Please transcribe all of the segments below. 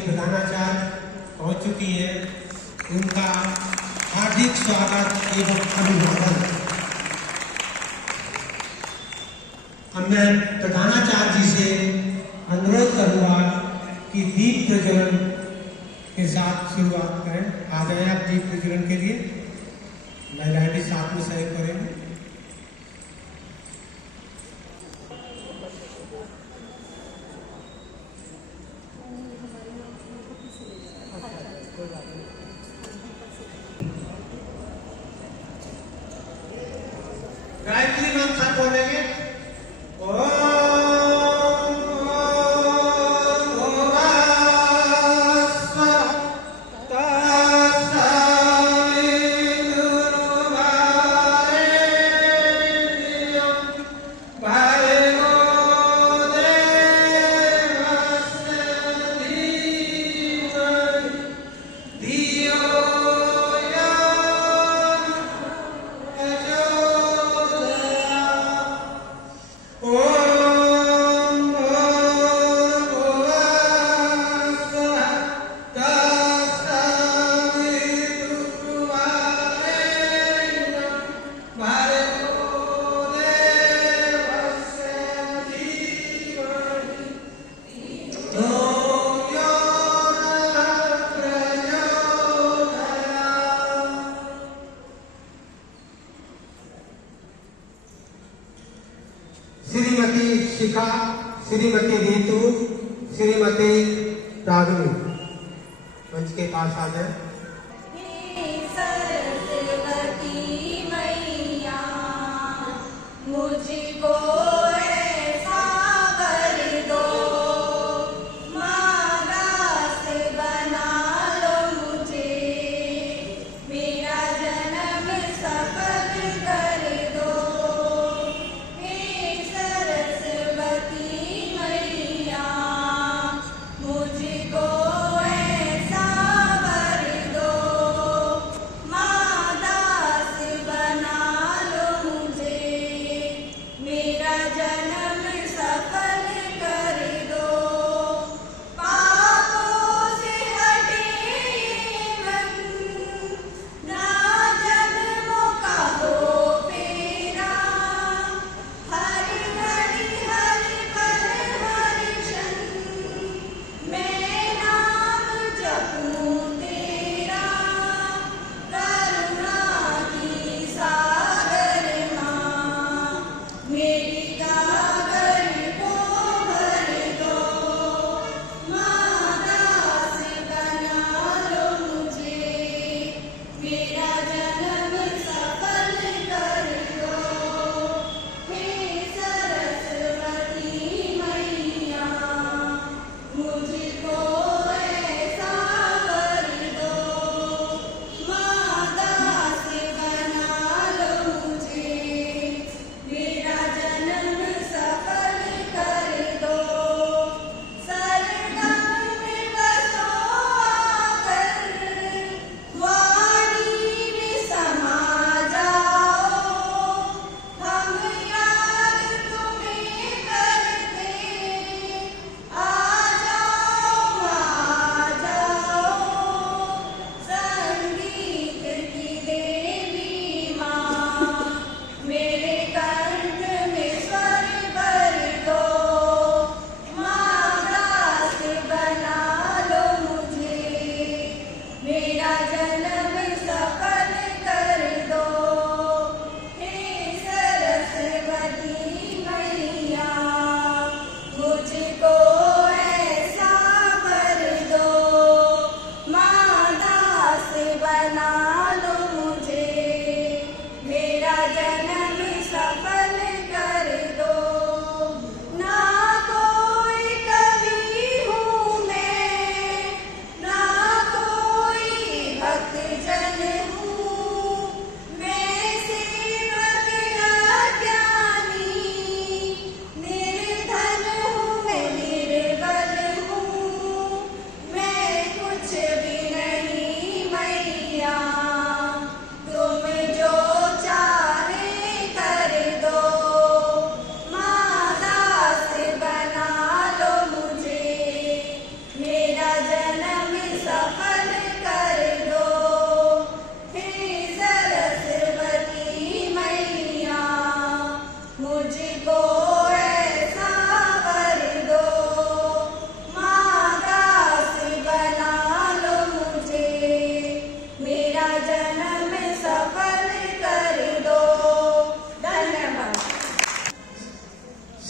प्रधानाचार्य पहुंच चुकी हैं, उनका हार्दिक स्वागत एवं अभिवादन। अब मैं प्रधानाचार्य जी से अनुरोध करूंगा कि दीप प्रज्वलन के साथ शुरुआत करें। आ जाए आप दीप प्रज्वलन के लिए, महिलाएं भी साथ में सहयोग करेंगे। गायत्री मंत्र साथ बोलेंगे। श्रीमती शिखा, श्रीमती रीतु, श्रीमती रागिनी मंच के पास आ जाए। सरस्वती मैया मुझको ऐसा वर दो, मागास बना लो मुझे, मेरा जन्म सफल कर दो। मुझको ऐसा वर दो, माँ दास बना लो मुझे, मेरा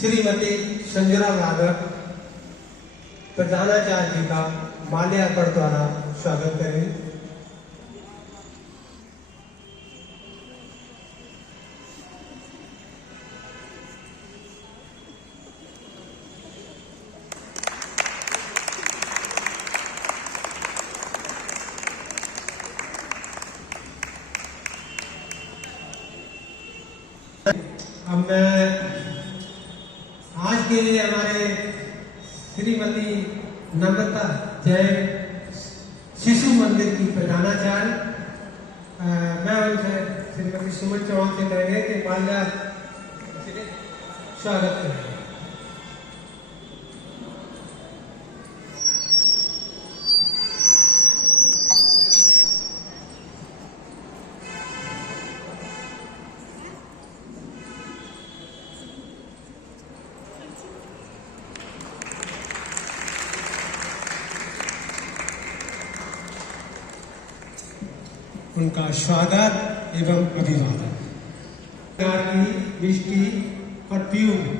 श्रीमती संजना राघव प्रधानाचार्य जी का माल्यार्पण द्वारा स्वागत करें। अब मैं आज के लिए हमारे श्रीमती नम्रता जैन शिशु मंदिर की प्रधानाचार्य, मैं उनसे श्रीमती सुमन चौहान से कहेंगे कि माल्या स्वागत करें। उनका स्वागत एवं अभिवादन। मिष्टी और पीयूष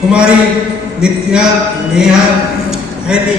कुमारी नित्या नेहा हैनी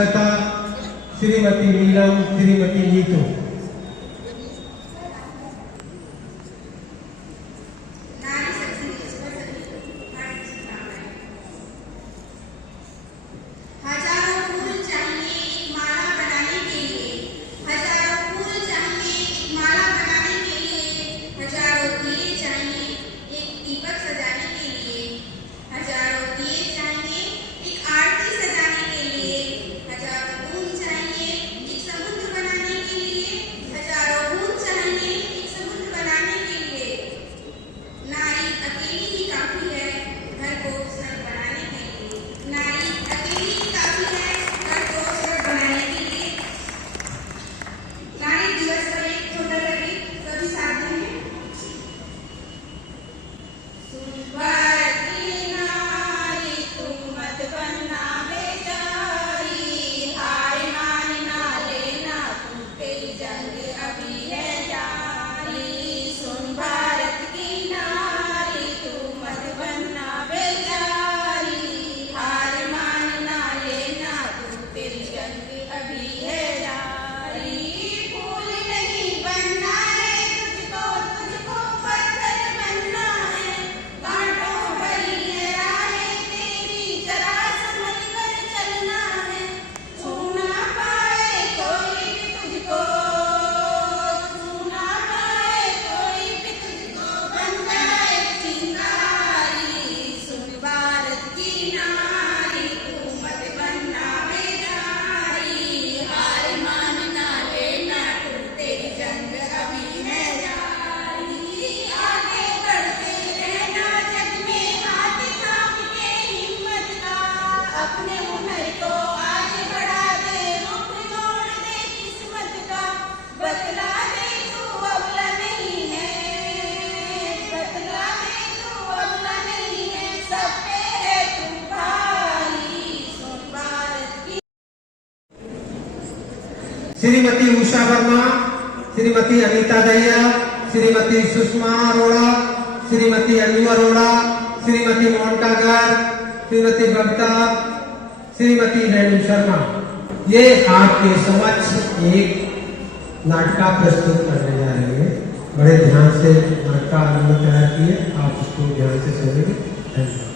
ललिता, श्रीमती नीलम, श्रीमती नीतू। नारी शक्ति दिवस पर सभी को हार्दिक शुभकामनाएं। हजारों फूल चाहिए एक माला बनाने के लिए, हजारों फूल चाहिए एक माला बनाने के लिए, हजारों दिए चाहिए एक दीपक सजाने के लिए, हजारों दिए चाहिए एक आरती सजाने के लिए, हजारों बूंद चाहिए एक समुद्र बनाने के लिए, हजारों बूंद चाहिए एक समुद्र बनाने के लिए। नारी अकेली ही काफी है घर को स्वर्ग बनाने के लिए, नारी अकेली ही काफी है घर को स्वर्ग बनाने के लिए। नारी दिवस पर एक छोटा सा गीत सभी साथ में। सुन भारत की नारी तुम मत बनना बेचारी, हार मान ना लेना तुम तेरी जंग अभी है जारी। सुन भारत की नारी तुम मत बनना बेचारी, हार मान ना लेना तुम तेरी जंग अभी है जारी। फूल नहीं बनना है तुझको, तुझको पत्थर बनना है, कांटों भरी है राहें तेरी, जरा संभल कर चलना है। छू ना पाए कोई भी तुझको, छू ना पाए कोई भी तुझको, बन जाए चिंगारी। सुन भारत की नारी तू मत बनना बेचारी, हार मान ना लेना तुम तेरी जंग अभी है जारी। आगे बढ़ते रहना जग में हाथ थाम के हिम्मत का, अपने हुनर को आगे बढ़ा दे, रुख जोड़ दे किस्मत का। बतला दे तू अबला नहीं है, बतला दे तू अबला नहीं है, सब पे है तू भारी। सुन भारत की श्रीमती उषा वर्मा, श्रीमती अनीता दहिया, श्रीमती सुषमा अरोड़ा, श्रीमती अनु अरोड़ा, श्रीमती मोनिका गर्ग, श्रीमती बबीता, श्रीमती रेणु शर्मा। ये आपके समक्ष एक नाटका प्रस्तुत करने जा रही है। बड़े ध्यान से नाटका उन्होंने तैयार किए, आप उसको ध्यान से सुनेंगे। धन्यवाद।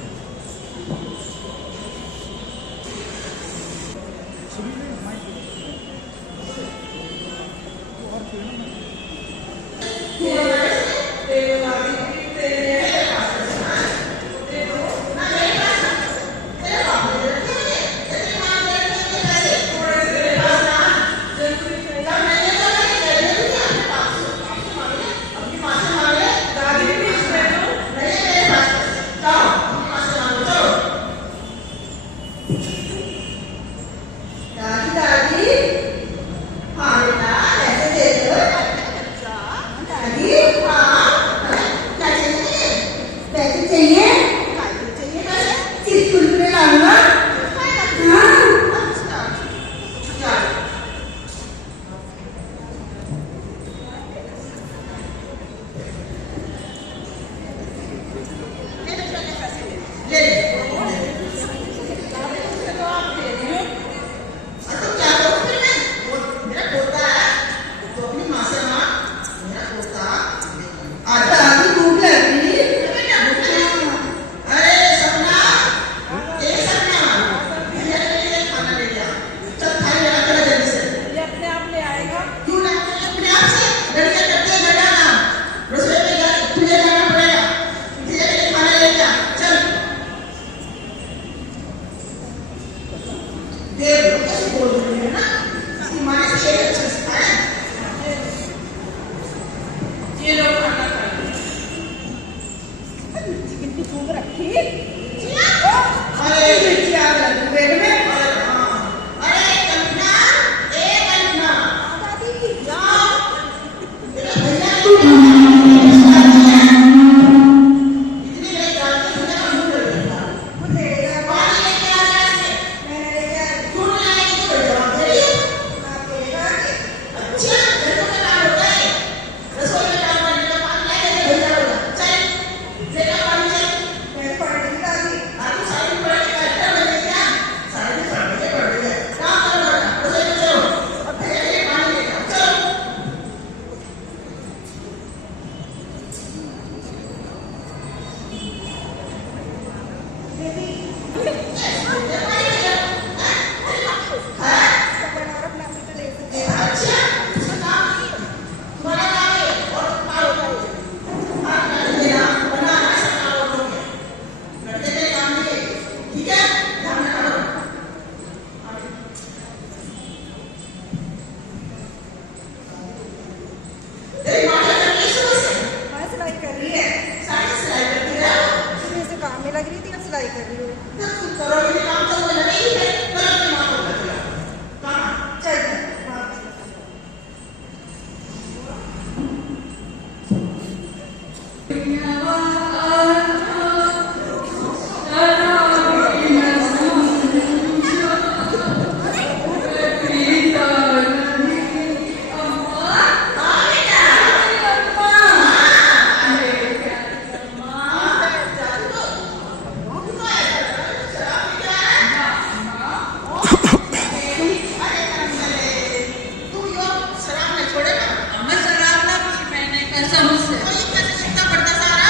उससे। तो ये कैसे कितना पड़ता सारा?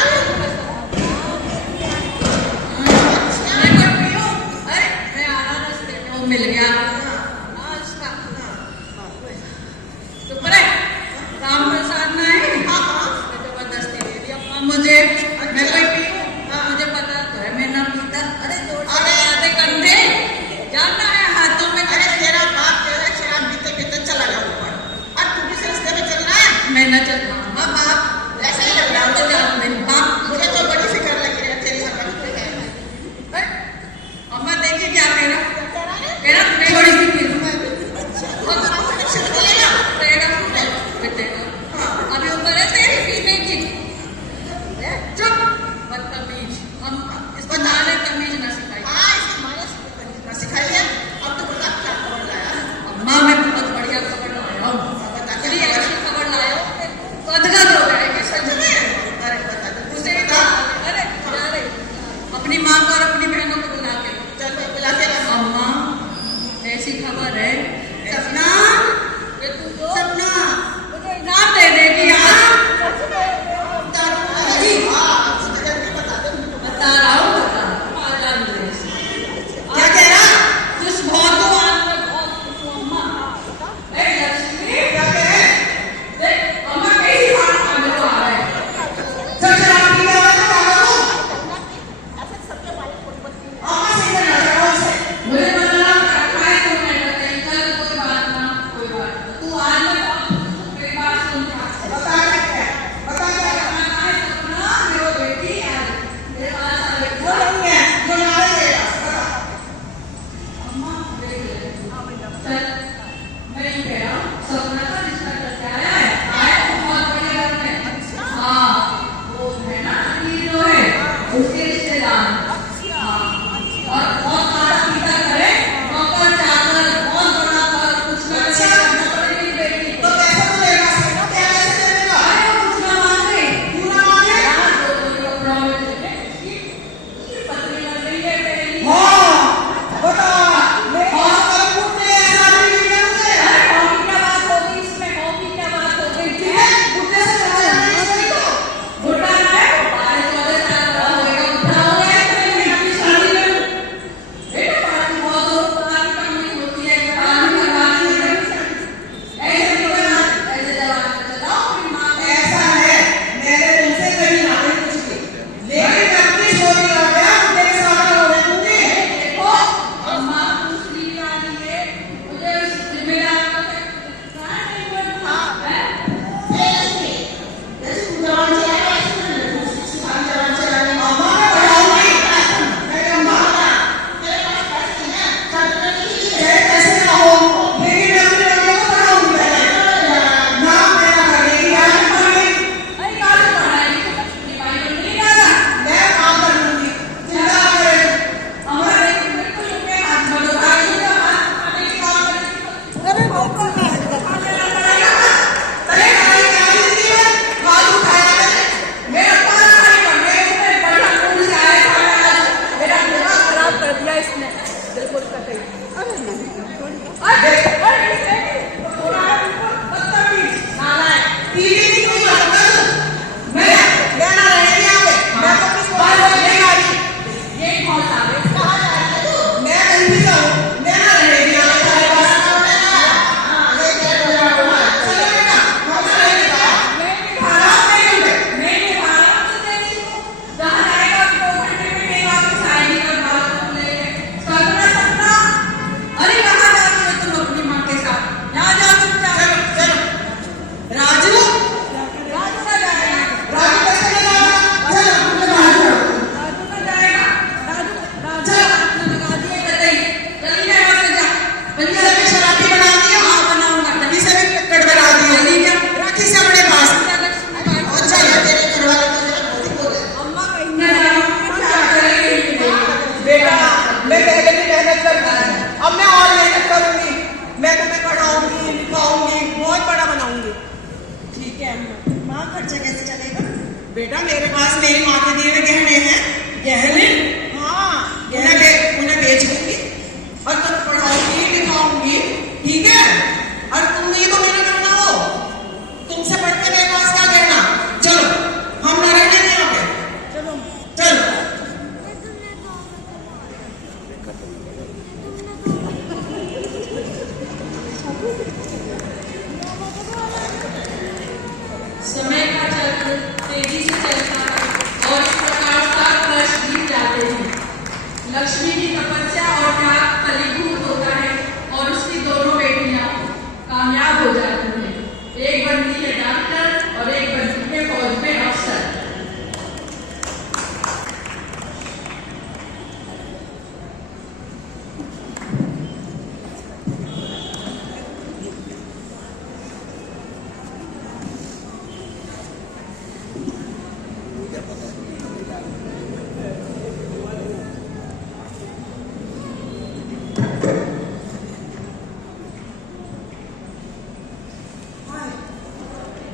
मैं कोई पीऊं? अरे मैं आ रहा रास्ते में, वो मिल गया नाश्ता। तो पर राम प्रसाद ना है, जबरदस्ती दे दी अम्मा मुझे। मैं कोई पीऊं? मुझे पता तो है मैं ना पीता। अरे अरे कंधे जानना है हाथों में। अरे तेरा बाप जो है शराब पीते पीते चला गया ऊपर, और तू भी रास्ते में चल रहा है। मैं न चलता हूँ बाप, ऐसा ही लग रहा है। तो जान दे बाप। मुझे तो बड़ी फिक्र लगी है तेरी हरकत पे है। अरे, अम्मा देखिए क्या कह रहा कह रहा मैं थोड़ी सी पी लूं। अभी उम्र है तेरी पीने की। चुप बदतमीज। हम इसको नाले तमीज न सिखाई। हाँ, इसकी माँ ने सिखाई है। अब तो बता क्या खबर लाया। अम्मा मैं बहुत बढ़िया खबर लाया हूँ। बता बड़ी क्या ऐसी खबर लाया हूँ तो अधगत हो जाएगी सच में। अरे बता दे, उसे बता। अरे जा रही अपनी माँ को और अपनी बहनों को बुला के। चल मैं बुला के लाऊं। अम्मा ऐसी खबर है सपना, कि तू तो सपना, मुझे इनाम दे देगी यार। बता दे। बता रहा हूँ आ जा मुझे। क्या कह रहा? खुश बहुत हूँ आज मैं बहुत खुश हूँ अम्मा। ए लक्ष्मी क्या कह रहे? देख अम्मा कैसी बात करने को आ रहा है। चल शराब पी के आवा तो आवा तू। अम्मा से क्या लगा उससे? मुझे बदला रखा है तो मैं कहीं चल कोई बात ना कोई बात ना। तू आज मैं बहुत खुश हूँ मेरी बात सुन के। बता क्या है? बता क्या है? सपना मेरी बेटी आज मेरे पास आ गई। वो नहीं है, जो नाले गया। बता। अम्मा देख ले चल मैं ये कह रहा हूँ सपना का रिश्ता करके आया है। आया बहुत बढ़िया घर में। हाँ वो है ना जो है उसके रिश्तेदार। हाँ और बहुत खाना पीता करे नौकर चाकर बहुत बड़ा घर कुछ कर बेटी तो कैसे तू लेगा? क्या कैसे देगा? अरे वो कुछ ना मांगे क्यों ना मांगे? यार तो प्रॉमिस है इसकी पत्नी लग रही है तेरे लिए। हाँ, बता। मैं कौन सा कपूर ने ऐसा नहीं किया मुझे? अरे कॉफी क्या बात होगी इसमें कॉफी क्या बात हो गई ठीक है। बुढ़े से चला जाना है इसको तो। बुढ़ा है 12-14 साल का होएगा बुढ़ा हो गया तो मैं अपनी शादी में बेटा पढ़ाई बहुत हो पढ़ाई कम नहीं होती है पढ़ाई करवानी है ऐसे नहीं करना ऐसे जवान में चलाओ अपनी माँ को। ऐसा है, मैंने तुमसे कहीं ना कहीं कुछ की, लेकिन अपनी शादी कर गया, मुझे के साथ होने दूंगी। देखो अम्मा दूसरी वाली है मुझे इस जिम्मेदारी का नहीं बनता है। अम्मा मैं पढ़ाऊंगी। मेरी अम्मा चाहे कैसे ना हो, लेकिन मैं अपनी लड़कियों को पढ़ाऊंगी पहले। ना मेरा करेगी, ना मैं पढ़ाऊंगी। अरे कहाँ से पढ़ाई अपनी भाई को नहीं जाना। मैं काम कर लूंगी, चिंता ना करें। हमारे बिल्कुल उनके हाथ में दो भाई का हाथ पकड़ने की काम करती। अरे रोको ना, अरे भाई क्या जिंदगी है? हाथ उठाया मैंने। मेरा पास नहीं पर मेरे ऊपर बड़ा पुलिस आया था आज मेरा दिमाग खराब कर दिया इसने बिल्कुल कतई। अरे बदतमीज नालायक। टीवी की कोई बात कर। मैं ना रहेगी यहाँ पे। मैं तो किसी को नहीं आ रही। ये कौन सा है? कहाँ जा रहा है तू? मैं कहीं भी जाऊँ, मैं ना रहेगी यहाँ पे तुम्हारे पास। चलो बेटा, हम ना रहेंगे बाहर। नहीं निभा रहा हूँ नहीं निभा रहा हूँ तो तेरी जहाँ जाएगा 2 घंटे में नहीं वापस आएगी और बात तुम लेके सपना। अरे कहाँ जा रही हो तुम अपनी माँ के साथ? यहाँ जाओ चुपचाप। चलो, राजू, राजू का जाएगा। राजू कैसे नहीं आएगा? चलो, मैं बाहर जाऊँ। राजू का जाएगा। राजू आपने लगा दिए कतई। चली जा यहाँ से जा। इसे भी शराबी बना दिया। हाँ बनाऊंगा। इसे भी पिक्कड़ बना दिया। चली जा। रख इसे अपने पास। लक्ष्मी बाई। और चलो, तेरे घर वाले तो जरा बहुत ही बोले। अम्मा कहीं ना जाऊँ क्या करेगी? बेटा, मैं पहले भी मेहनत करती थी, अब मैं और मेहनत करूंगी। मैं तुम्हें पढ़ाऊंगी, लिखाऊंगी, बहुत बड़ा बनाऊंगी। ठीक है अम्मा, माँ खर्चा कैसे चलेगा? बेटा मेरे पास मेरी माँ के दिए हुए गहने हैं। गहने? हाँ, उन्हें बेच दूंगी और तुम्हें पढ़ाऊंगी, लिखाऊंगी, ठीक है? और तुम ये तो मेरा करना हो, तुमसे बढ़ के मेरे पास क्या कहना? चलो समय का चक्र तेजी से चलता है और इस प्रकार 7 वर्ष बीत जाते हैं। लक्ष्मी की तपस्या और त्याग फलीभूत होता है और उसकी दोनों बेटियां कामयाब हो जाती हैं। एक बनती है डॉक्टर और एक बनती है फौज में अफसर।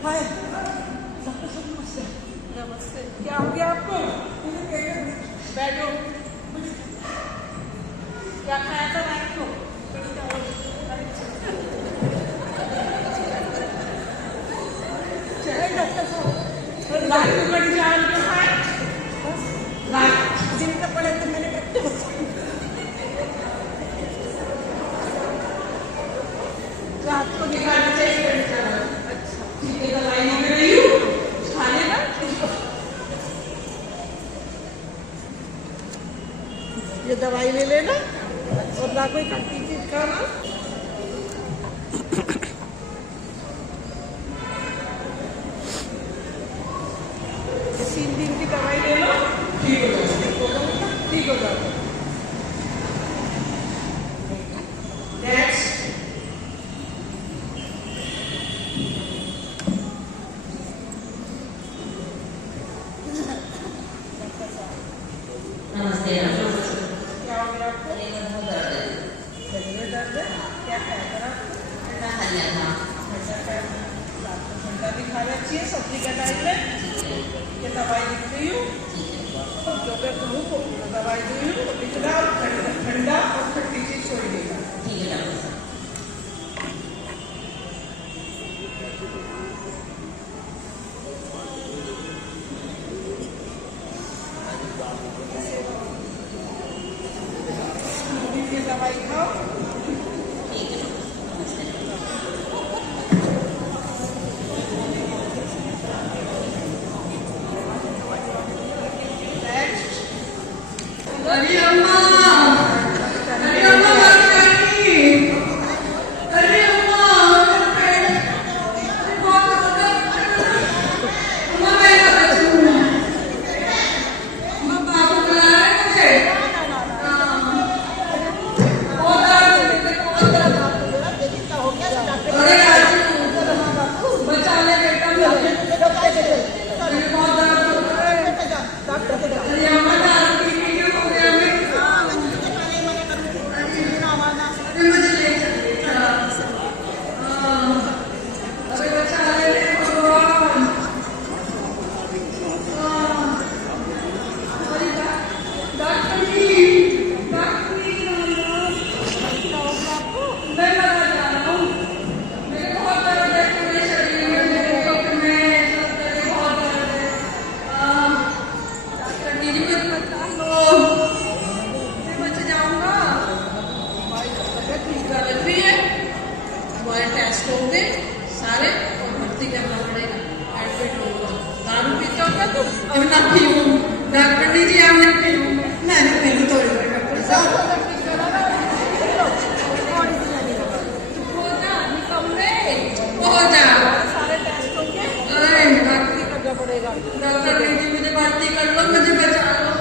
हाय डॉक्टर साहब नमस्ते। नमस्ते। क्या हो गया आपको? बैठो। क्या खाया था रात को? चले डॉक्टर साहब। रात को कड़ी चावल क्यों खाए? रात दिन का पड़े तो मैंने रात को निकाल के ठीक है, दवाई नहीं ले रही हूँ, खा लेना। ये दवाई ले लेना और ना कोई खट्टी चीज खाना। 3 दिन की दवाई ले लो, ठीक हो जाएगा, ठीक हो जाएगा। नमस्ते। क्या हो गया आपको? बहुत दर्द है। शरीर दर्द है? क्या खाया था आपको? ठंडा खा लिया था। ठंडा भी खाना चाहिए सब्जी का टाइम में। ये दवाई लिख रही हूँ, जो मैं कहूँ वो दवाई दी हूँ, इतना ठंडा और खट्टी चीज छोड़ देगा। ठीक है डॉक्टर साहब। ये दवाई खाओ। ठीक है, नमस्ते। अरे अम्मा, अरे अम्मा मर गई। अरे अम्मा, बहुत अम्मा मैं क्या करूँ? अम्मा बाबू बुला रहे मुझे। अरे बचा ले बेटा मुझे। बहुत दर्द हो रहा है। अरे अम्मा दारू पीने क्यों हो गया मैं? अरे मुझे ले चलिए। अरे बचा ले भगवान। अरे डॉक्टर जी, डॉक्टर जी मैं मरा जा रहा हूँ। मेरे बहुत दर्द है पूरे शरीर में, मेरे पेट में सब जगह बहुत दर्द है। डॉक्टर जी मुझे बचा लो, मैं बच जाऊंगा। तबीयत ठीक लग रही है, हमारे टेस्ट होंगे सारे और भर्ती करना पड़ेगा, एडमिट होगा। दारू पीता होगा तो अब ना पीऊँ। डॉक्टर जी आप नहीं पीऊँ, मैं नहीं पीऊँ तो डॉक्टर साहब हो जा। सारे टेस्ट होंगे, अरे भर्ती करना पड़ेगा। डॉक्टर जी मुझे भर्ती कर लो, मुझे बचा लो।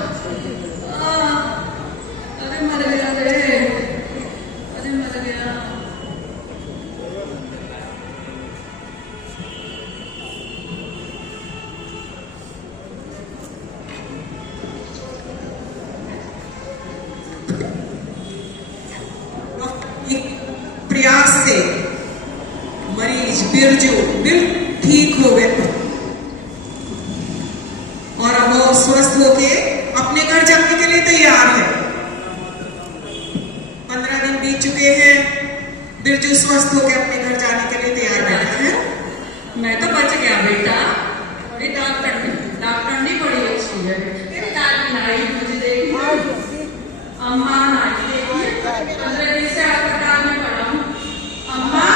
अरे मर गया रे, अरे मर गया। प्रयास से मरीज बिरजू बिल्कुल ठीक हो गए और अब वो स्वस्थ होके अपने घर जाने के लिए तैयार है। 15 दिन बीत चुके हैं, बिरजू स्वस्थ होके अपने घर जाने के लिए तैयार बैठा है। मैं तो बच गया बेटा। अरे डॉक्टर बड़ी अच्छी है। मेरी दादी नाई मुझे देखी, अम्मा नाई देखी, 15 दिन से अस्पताल में पड़ा हूँ। अम्मा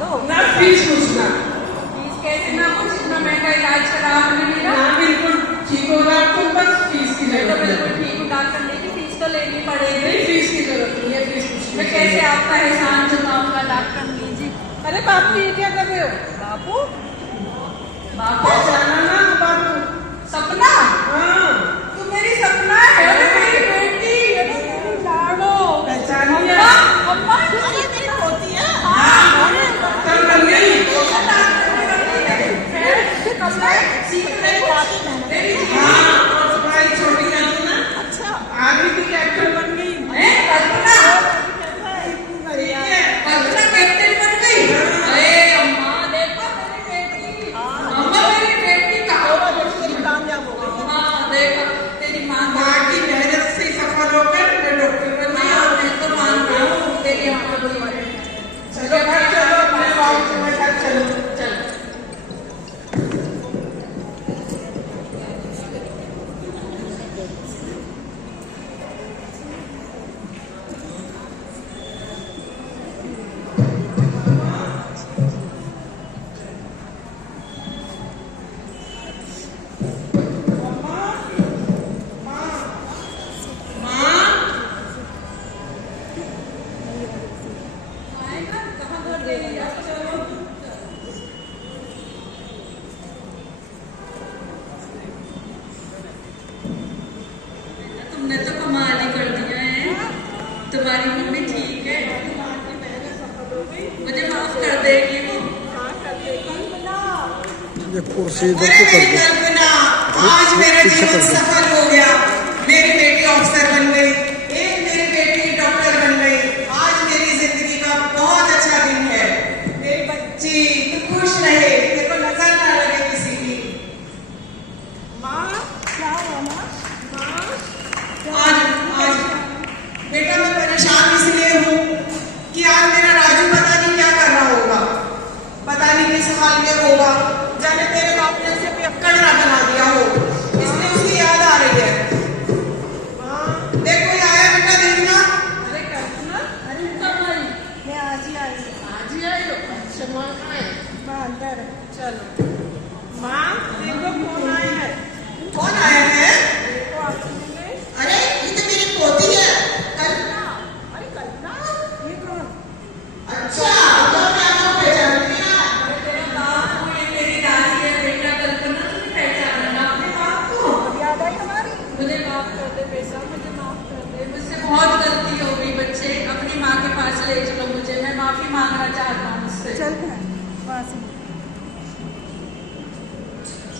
दो। ना फीस पूछना। फीस कैसे ना कुछ इतना महंगा इलाज करा आपने मेरा। ना बिल्कुल ठीक होगा आपको, बस फीस की मैं तो जरूरत बिल्कुल है। ठीक हूँ डॉक्टर, लेकिन फीस तो लेनी पड़ेगी। नहीं फीस की जरूरत नहीं है, फीस पूछनी मैं कैसे आपका एहसान जताऊंगा डॉक्टर जी। अरे बापू ये क्या कर रहे हो? बापू बापू पहचाना ना बापू? सपना, हाँ तू मेरी सपना है, अरे मेरी बेटी, अरे मेरी लाडो। पहचान लिया। अम्मा अम्मा ये मेरी होती है। हाँ कब बन गई? हाँ और तुम्हारी छोटी जाती ना अच्छा आगे की कैप्टन बन गई। कल्पना ठीक है। कल्पना कैप्टन बन गई। अरे अम्मा देखो मेरी बेटी, अम्मा मेरी बेटी कहाँ कामयाब हो गई। हाँ देखो तेरी माँ माँ की मेहनत से सफल होकर मैं डॉक्टर बन गई। हाँ मैं तो मान रहा हूँ तेरी अम्मा की। चलो घर चलो, अपने बाबू के घर चलो। चल आएगा कहाँ घर ले लिया। चलो तुमने तो कमाल ही कर दिया है। तुम्हारी मम्मी ठीक है, मुझे माफ कर देगी वो। ये कुर्सी इधर अरे को कर मेरी दो। कल्पना, आज मेरा पीछे जीवन कर दो। सफल हो गया। मेरी बेटी ऑफिसर बन गई, एक मेरी बेटी डॉक्टर बन गई। आज मेरी जिंदगी का बहुत अच्छा दिन है। मेरी बच्ची तू खुश रहे, तेरे को नजर ना लगे किसी की। माँ क्या हुआ माँ? आज आज बेटा मैं परेशान इसलिए हूँ कि आज मेरा राजू पता नहीं क्या कर रहा होगा, पता नहीं किस हाल में होगा। जाने तेरे बाप ने उसे पियक्कड़ ना बना दिया हो, इसलिए उसकी याद आ रही है। देख कोई आया बेटा, देखना। अरे कल्पना, अरे कब आई? मैं आज ही आई। आज ही आई हो? अच्छा माँ कहाँ है? माँ अंदर है। चलो माँ देखो कौन आया है। कौन आया है? देखो आपसे मिले। अरे ये तो मेरी पोती है। कल्पना। अरे कल्पना ये कौन? अच्छा तो मैं आपको पहचानती ना। अरे तेरा बाप को ये तेरी दादी है बेटा कल्पना, तुझे पहचाना अपने बाप को। अब याद आई हमारी। मुझे माफ कर दे बेटा, मुझे माफ कर दे, मुझसे बहुत गलती हो गई बच्चे। अपनी माँ के पास ले चलो मुझे, मैं माफी मांगना चाहता हूँ उससे। चल वहाँ से।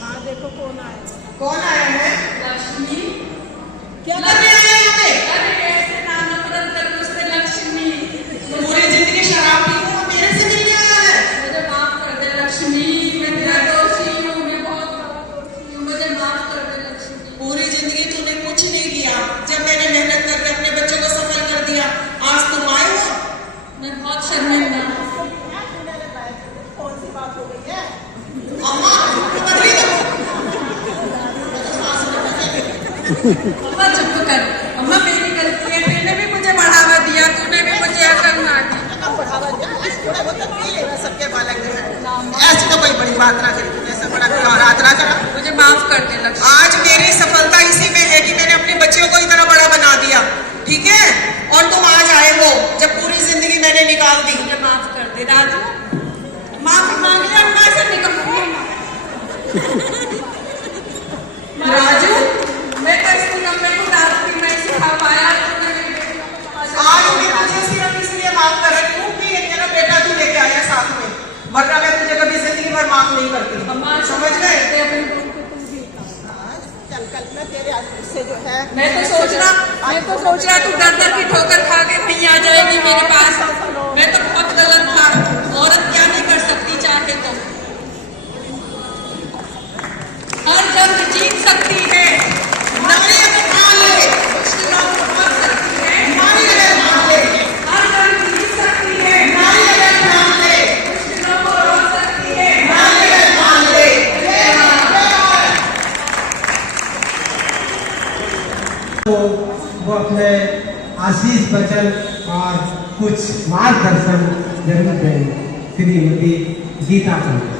हाँ देखो कौन आया। कौन आया है? लक्ष्मी। क्या लक्ष्मी आया यहाँ पे? अरे ऐसे ना नफरत कर मुझसे लक्ष्मी। पूरी जिंदगी शराब पी के वो मेरे से मिलने आया है। मुझे माफ कर दे लक्ष्मी, मैं तेरा दोषी हूँ, मैं बहुत बड़ा दोषी हूँ, मुझे माफ कर दे लक्ष्मी। पूरी जिंदगी तूने कुछ नहीं किया, जब मैंने मेहनत करके अपने बच्चों को सफल कर दिया, आज तुम आए हो। मैं बहुत शर्मिंदा हूँ। कौन सी बात हो गई है? अम्मा बदली दो। अम्मा चुप कर, अम्मा मेरी गलती है, मैंने भी मुझे बढ़ावा दिया, तूने भी मुझे अकल ना दी। सबके बालक है, ऐसी तो कोई बड़ी बात ना करी, तूने ऐसा बड़ा अपराध ना करा। मुझे माफ कर दे लक्ष्मी। आज मेरी सफलता इसी में है कि मैंने अपने बच्चों को इतना बड़ा बना दिया, ठीक है? और तुम आज आए हो जब पूरी जिंदगी मैंने निकाल दी। मुझे माफ कर दे राजू, माफी मांग लिया, मैं से निकल राजू, मैं तो इस निकम्मे को दारू पीना नहीं सिखा पाया, तूने मेरी बेटी को पास आज मैं तुझे सिर्फ इसलिए माफ कर रही हूँ कि ये मेरा बेटा तू लेके आया साथ में, वरना मैं तुझे कभी जिंदगी भर माफ नहीं करती। अम्मा समझ गए? अपनी बहू को तुम भी चल कल्पना तेरे से जो है। मैं तो सोच रहा तू दर दर की ठोकर खा के वहीं आ जाएगी मेरे पास। मैं तो बहुत गलत था, औरत क्या नहीं कर सकती चाहे तो, हर जंग जीत सकती है, नारी अगर मान ले, मुश्किलों को रोक सकती है, नारी अगर मान ले, हर जंग जीत सकती है, नारी अगर मान ले, मुश्किलों को रोक सकती है। नारी अगर मान ले। तो वो अपने आशीष वचन और कुछ मार्गदर्शन जरूर देंगे। श्रीमती गीता कुमार।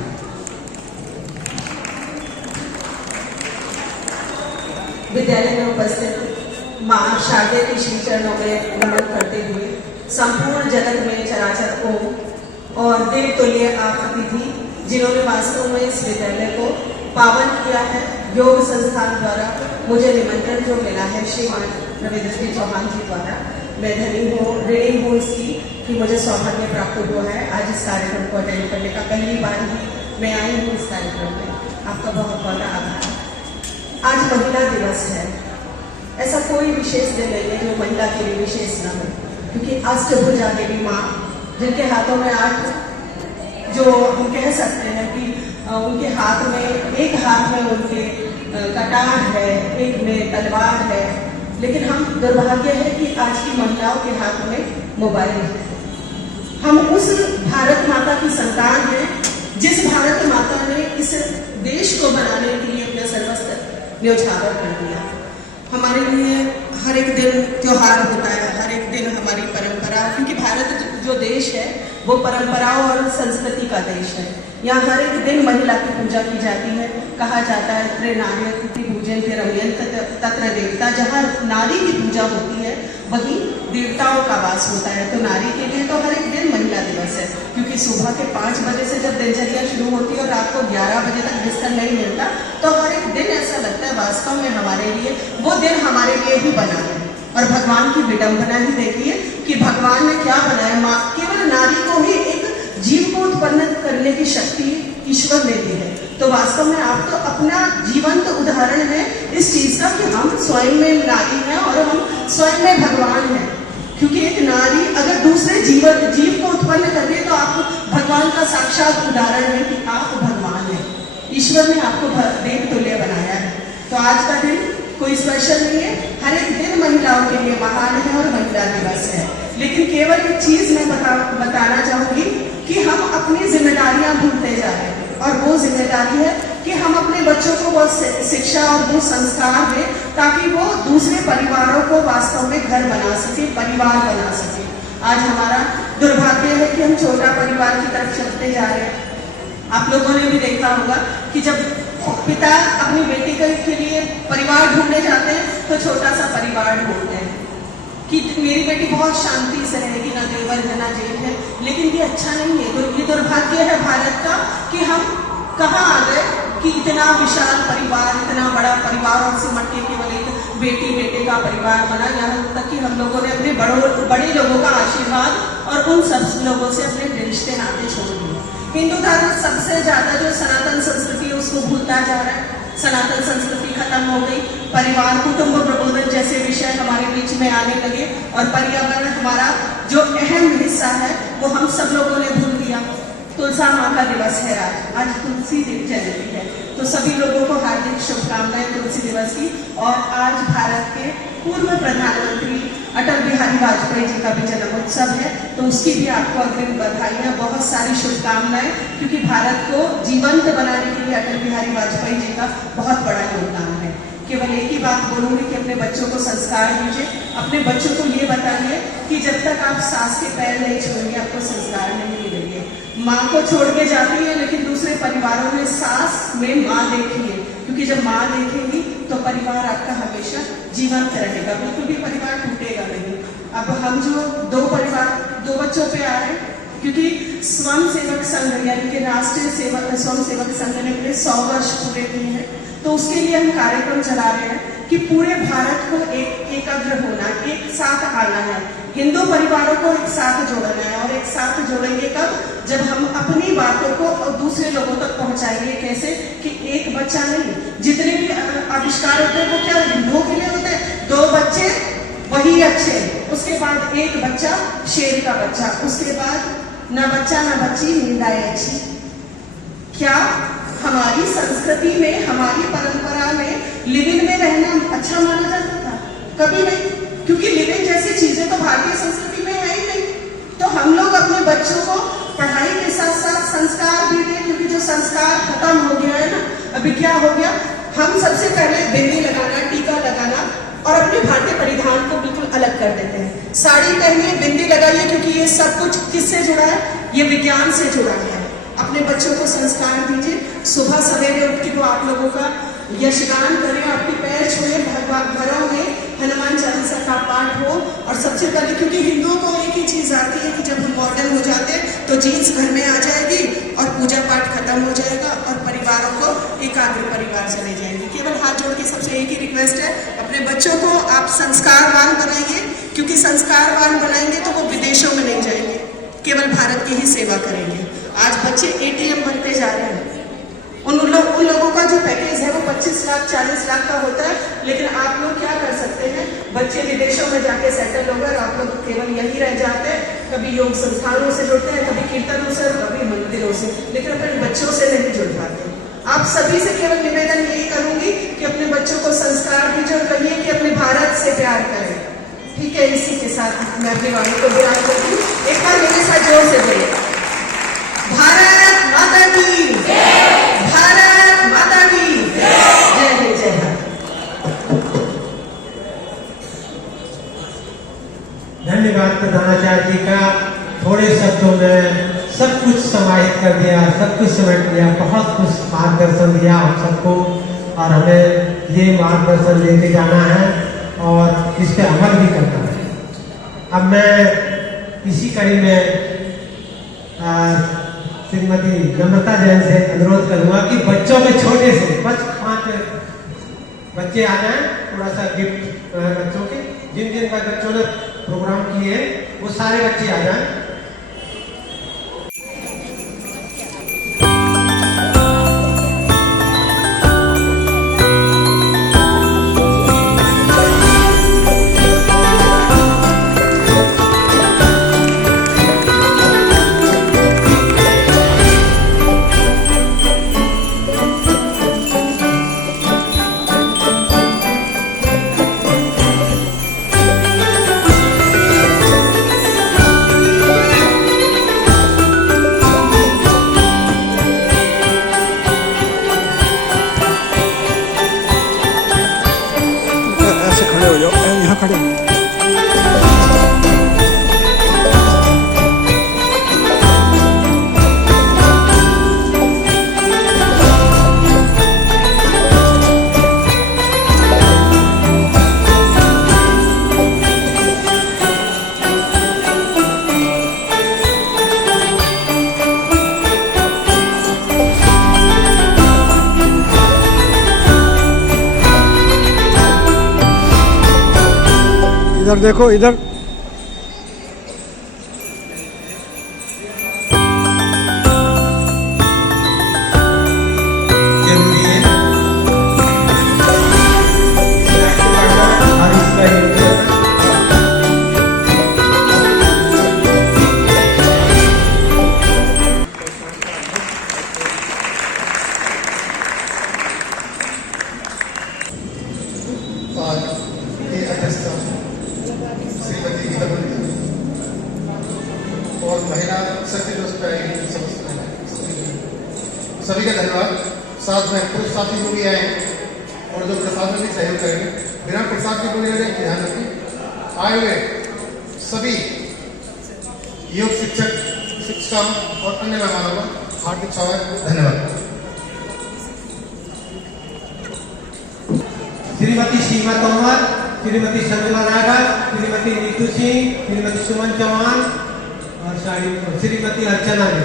विद्यालय में उपस्थित माँ शारदे के श्री चरणों में नमन करते हुए संपूर्ण जगत में चराचर को और देव तुल्य आप अतिथि जिन्होंने वास्तव में इस विद्यालय को पावन किया है, योग संस्थान द्वारा मुझे निमंत्रण जो मिला है श्रीमान रविंद्र सिंह चौहान जी द्वारा, मैं ऋणी हूँ इसकी कि मुझे सौभाग्य प्राप्त हुआ है आज इस कार्यक्रम को अटेंड करने का। पहली बार ही मैं आई हूँ इस कार्यक्रम में, आपका बहुत बहुत आभार। आज महिला दिवस है, ऐसा कोई विशेष दिन नहीं है जो महिला के लिए विशेष न हो, क्योंकि अष्टभुजा देवी माँ जिनके हाथों में 8 जो हम कह सकते हैं कि उनके हाथ में एक हाथ में उनके कटार है, एक में तलवार है, लेकिन हम दुर्भाग्य है कि आज की महिलाओं के हाथ में मोबाइल है। हम उस भारत माता की संतान हैं जिस भारत माता ने इस देश को बनाने के लिए अपना सर्वस्व न्योछावर कर दिया। हमारे लिए हर एक दिन त्योहार होता है, हर एक दिन हमारी परंपरा, क्योंकि भारत जो देश है वो परंपराओं और संस्कृति का देश है। यहाँ हर एक दिन महिला की पूजा की जाती है। कहा जाता है त्रे नार्यति पूजन्ते रमयन्त तत्र देवता, जहाँ नारी की पूजा होती है वहीं देवताओं का वास होता है। तो नारी के लिए तो हर एक दिन महिला दिवस है, क्योंकि सुबह के 5 बजे से जब दिनचर्या शुरू होती है और रात को 11 बजे तक बिस्तर नहीं मिलता, तो हर एक दिन ऐसा लगता है वास्तव में हमारे लिए वो दिन हमारे लिए ही बना है। और भगवान की विडंबना ही देखिए कि भगवान ने क्या बनाया, केवल नारी को ही एक जीव को उत्पन्न करने की शक्ति ईश्वर ने दी है। तो वास्तव में आप तो अपना जीवंत उदाहरण है इस चीज का कि हम स्वयं में नारी हैं और हम स्वयं में भगवान हैं। क्योंकि एक नारी अगर दूसरे जीव को उत्पन्न कर दे तो आप भगवान का साक्षात उदाहरण है कि आप भगवान हैं। ईश्वर ने आपको देव तुल्य बनाया है। तो आज का दिन कोई स्पेशल नहीं है, हर एक दिन महिलाओं के लिए महान है और महिला दिवस है। लेकिन केवल एक चीज मैं बताना चाहूंगी कि हम अपनी जिम्मेदारियां भूलते जा रहे हैं, और वो जिम्मेदारी है कि हम अपने बच्चों को वो शिक्षा और वो संस्कार दें ताकि वो दूसरे परिवारों को वास्तव में घर बना सके, परिवार बना सके। आज हमारा दुर्भाग्य है कि हम छोटा परिवार की तरफ चलते जा रहे हैं। आप लोगों ने भी देखा होगा कि जब पिता अपनी बेटी के लिए परिवार ढूंढने जाते हैं तो छोटा सा परिवार ढूंढते हैं कि मेरी बेटी बहुत शांति से रहेगी, ना देवर है ना जेठ है। लेकिन ये अच्छा नहीं है। तो ये दुर्भाग्य है भारत का कि हम कहाँ आ गए कि इतना विशाल परिवार, इतना बड़ा परिवार और सिमट के केवल एक बेटी बेटे का परिवार बना। यहाँ तक कि हम लोगों ने अपने बड़े लोगों का आशीर्वाद और उन सब लोगों से अपने रिश्ते नाते छोड़ दिए। हिंदू धर्म सबसे ज्यादा जो सनातन संस्कृति है उसको भूलता जा रहा है। सनातन संस्कृति खत्म हो गई, परिवार कुटुंब प्रबोधन जैसे विषय हमारे बीच में आने लगे और पर्यावरण हमारा जो अहम हिस्सा है वो हम सब लोगों ने भूल दिया। तुलसा माँ का दिवस है आज तुलसी जयंती है। तो सभी लोगों को हार्दिक शुभकामनाएं तुलसी दिवस की। और आज भारत के पूर्व प्रधानमंत्री अटल बिहारी वाजपेयी जी का भी जन्म उत्सव है, तो उसकी भी आपको अग्रिम बधाइयां, बहुत सारी शुभकामनाएं, क्योंकि भारत को जीवंत बनाने के लिए अटल बिहारी वाजपेयी जी का बहुत बड़ा योगदान है। केवल एक ही बात बोलूंगी कि अपने बच्चों को संस्कार दीजिए, अपने बच्चों को ये बताइए कि जब तक आप सास के पैर नहीं छोड़ेंगे आपको संस्कार नहीं मिलेंगे। माँ को छोड़ के जाती है, लेकिन दूसरे परिवारों में सास में माँ देखी है, क्योंकि जब माँ देखेगी तो परिवार आपका हमेशा जीवंत रहेगा, बिल्कुल भी परिवार टूटेगा नहीं। अब हम जो दो बच्चों पे आ रहे हैं, क्योंकि स्वयं सेवक संघ यानी कि राष्ट्रीय स्वयं सेवक संघ ने अपने 100 वर्ष पूरे किए हैं, तो उसके लिए हम कार्यक्रम चला रहे हैं कि पूरे भारत को एकाग्र होना, एक साथ आना है, हिंदू परिवारों को एक साथ जोड़ना है। और एक साथ जोड़ेंगे कब? जब हम अपनी बातों को दूसरे लोगों तक पहुंचाएंगे। कैसे? कि एक बच्चा नहीं, जितने भी आविष्कार होते हैं वो क्या हिंदुओं के लिए होते हैं? 2 बच्चे वही अच्छे, उसके बाद एक बच्चा शेर का बच्चा, उसके बाद ना बच्चा ना बच्ची निंदाए अच्छी। क्या हमारी संस्कृति में, हमारी परंपरा में लिविंग में रहना अच्छा माना जाता था? कभी नहीं, क्योंकि लिविंग जैसी चीजें तो भारतीय संस्कृति में है ही नहीं। तो हम लोग अपने बच्चों को पढ़ाई के साथ साथ संस्कार भी दें, क्योंकि जो संस्कार खत्म हो गया है ना, अभी क्या हो गया, हम सबसे पहले बिंदी लगाना, टीका लगाना और अपने भारतीय परिधान को बिल्कुल अलग कर देते हैं। साड़ी पहनिए, बिंदी लगाइए, क्योंकि ये सब कुछ किससे जुड़ा है? ये विज्ञान से जुड़ा है। अपने बच्चों को संस्कार दीजिए। सुबह सवेरे उठ के वो आप लोगों का यशगान करें, आपके पैर छुए, घरों में हनुमान चालीसा का पाठ हो। और सबसे पहले, क्योंकि हिंदुओं को एक ही चीज आती है कि जब हम मॉडर्न हो जाते हैं तो जीन्स घर में आ जाएगी और पूजा पाठ खत्म हो जाएगा और परिवारों को एकाग्र परिवार चले जाएंगे। केवल हाथ जोड़ के सबसे एक ही रिक्वेस्ट है, अपने बच्चों को आप संस्कारवान बनाइए, क्योंकि संस्कारवान बनाएंगे तो वो विदेशों में नहीं जाएंगे, केवल भारत की ही सेवा करेंगे। आज बच्चे ATM बनते जा रहे हैं। उन लोगों का जो पैकेज है वो 25 लाख 40 लाख का होता है, लेकिन आप लोग क्या कर सकते हैं? बच्चे विदेशों में जाके सेटल हो गए, आप लोग केवल यही रह जाते हैं। कभी योग संस्थानों से जुड़ते हैं, कभी कीर्तनों से, कभी मंदिरों से, लेकिन अपने बच्चों से नहीं जुड़ पाते। आप सभी से केवल निवेदन यही करूंगी कि अपने बच्चों को संस्कार दीजिए और कहिए कि अपने भारत से प्यार करें। ठीक है, इसी के साथ मैं अपनी वाणी को विराम करती हूँ। एक बार मेरे साथ जोर से बोलिए, भारत माता की जय, भारत माता की जय जय जय भारत। धन्यवाद प्रधानाचार्य जी का। थोड़े शब्दों में सब कुछ समाहित कर दिया, सब कुछ समेट दिया, बहुत कुछ मार्गदर्शन दिया हम सबको, और हमें ये मार्गदर्शन लेके जाना है और इस पे अमल भी करना है। अब मैं इसी कड़ी में श्रीमती नम्रता जैन से अनुरोध करूंगा कि बच्चों के छोटे से 5 बच्चे आ जाएं, थोड़ा सा गिफ्ट बच्चों के, जिन जिन का बच्चों ने प्रोग्राम किए वो सारे बच्चे आ जाएं। इधर देखो, इधर जरूरी है और इसका श्रीमती गीता और महिला शक्ति सभी का धन्यवाद। साथ में पुरुष साथी जो भी आए और जो प्रसाद में भी सहयोग करेंगे, बिना प्रसाद के बोले ध्यान रखें। आए हुए सभी योग शिक्षक, शिक्षिका और अन्य मेहमानों का हार्दिक स्वागत, धन्यवाद। श्रीमती सीमा तोमर, श्रीमती संजना नागर, श्रीमती नीतू सिंह, श्रीमती सुमन चौहान और श्रीमती अर्चना जी,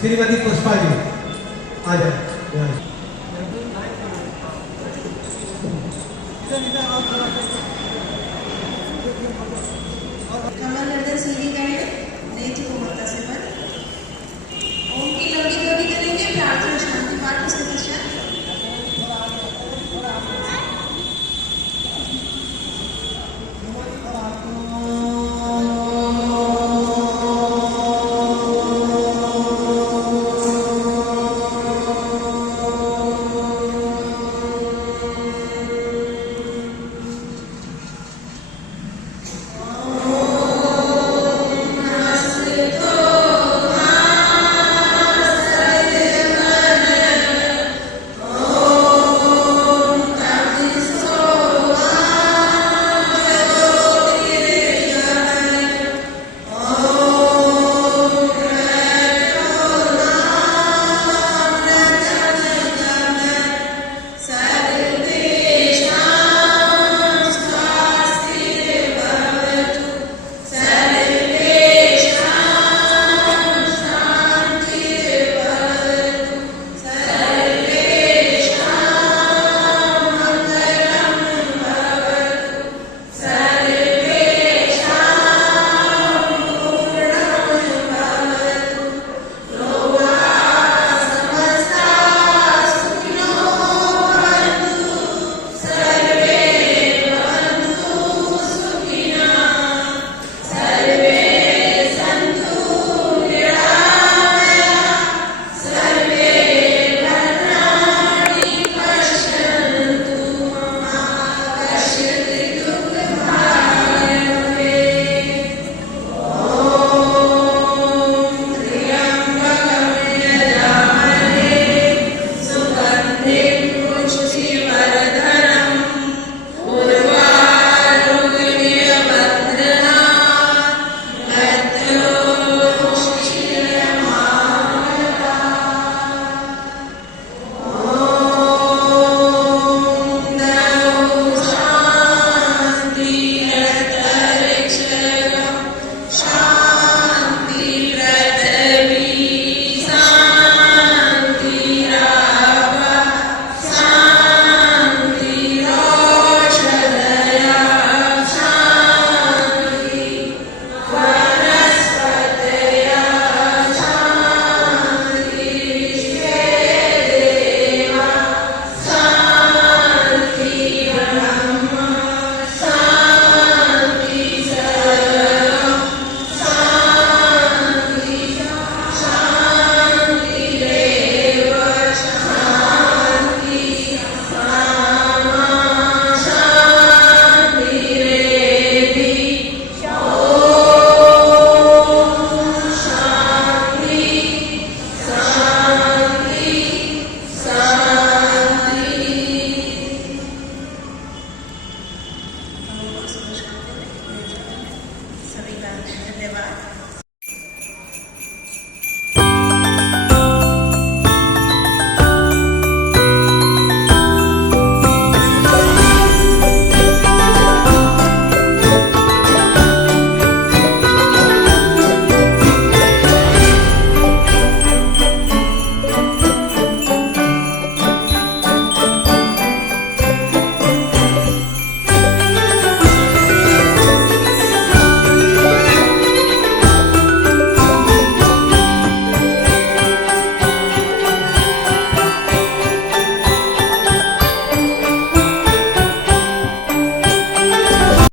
श्रीमती पुष्पा जी आ जाए।